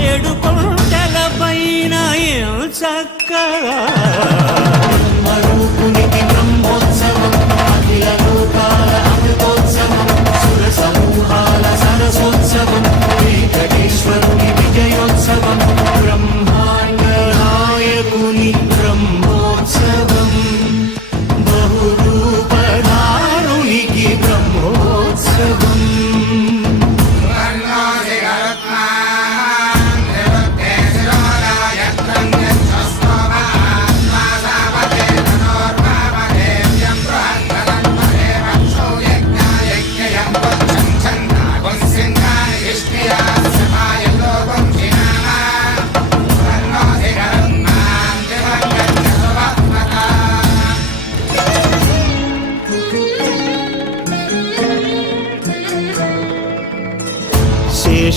ఏడు కొండల పైన చక్కగా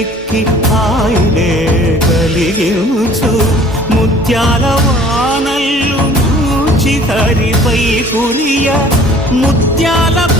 హంసవాహనమెక్కి ఆయనే కలిగించు. ముత్యాల వానల్లు మూచి హరిపై కురియ. ముత్యాల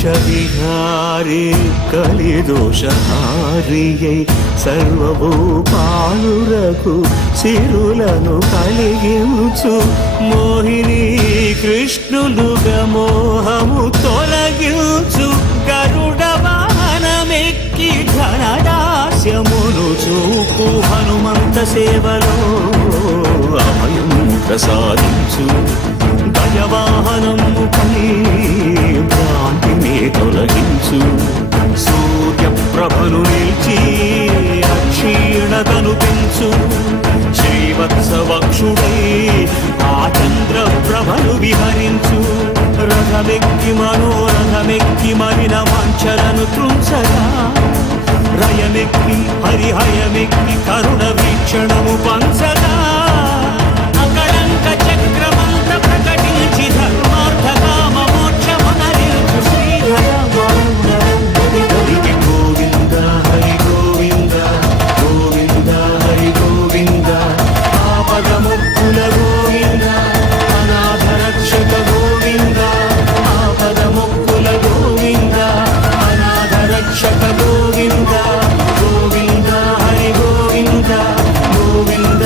కల్పవృక్ష విహారే కలిదోషహారియై సర్వభూపాలురకు సిరులను కలిగించు. మోహిని కృష్ణులుగా మోహము తొలగించు. గరుడ వాహనమెక్కి ఘనదాస్యమును చూపు. హనుమంత సేవలో అభయం ప్రసాదించు. గజవాహనము పై భ్రాంతిని తొలగించు. సూర్య ప్రభను నిలిచి అక్షీణతను పెంచు. శ్రీవత్సవక్షుడై ఆ చంద్ర ప్రభను విహరించు. రథమెక్కి మనోరథమెక్కి మరిన వాంఛలను తృంచగా రయమెక్కి హరిహయమెక్కి కరుణ వీక్షణము పంచగా. ಗೋವಿಂದ